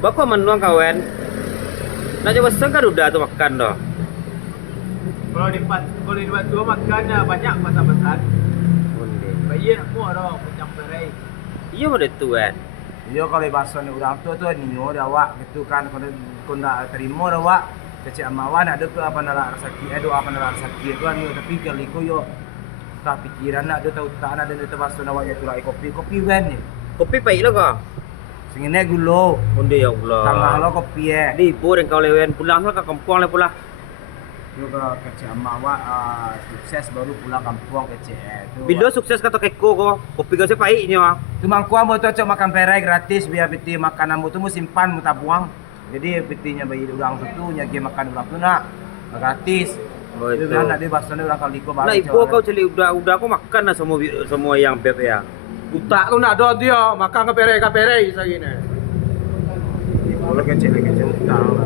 Bapak menuang kawan. Nak coba kan udah tuh makan dah. Kalau di tempat tua makan banyak pesan-pesan. Bayi nak mau dah macam berai. Iya pada tuan. Iya kalau bahasa ni orang tua tu nio dah awak gitu kan kalau nak terima dah awak kecik amawan ada tu apa nak sakit ada apa nak sakit tu ni tapi kalau ikut yo tak pikiran nak ada tahu tak ada tu bahasa awak tu lai kopi wen ni. Kopi pahit lah kau. Singene gulo. Onde ya Allah. Tangah lo kopi Di dan kau lewen pulang lah ke kampung lah pula. Juga kecik amawan sukses baru pulang kampung kecik tu. Bila sukses kata keko kau, kopi kau pahitnya. Tu mangkuan mau tu cok makan perai gratis biar peti makan ambu tu mu simpan mu tabuang. Jadi petinya bayi orang tu nyagi makan orang tu nak gratis. Itu kan ada bahasa ni orang kaliko baru. Nah ibu kau celi udah aku makan lah semua yang beb ya. Utak tu nak ada dia makan ke perai sagi ni. Boleh kecil utang.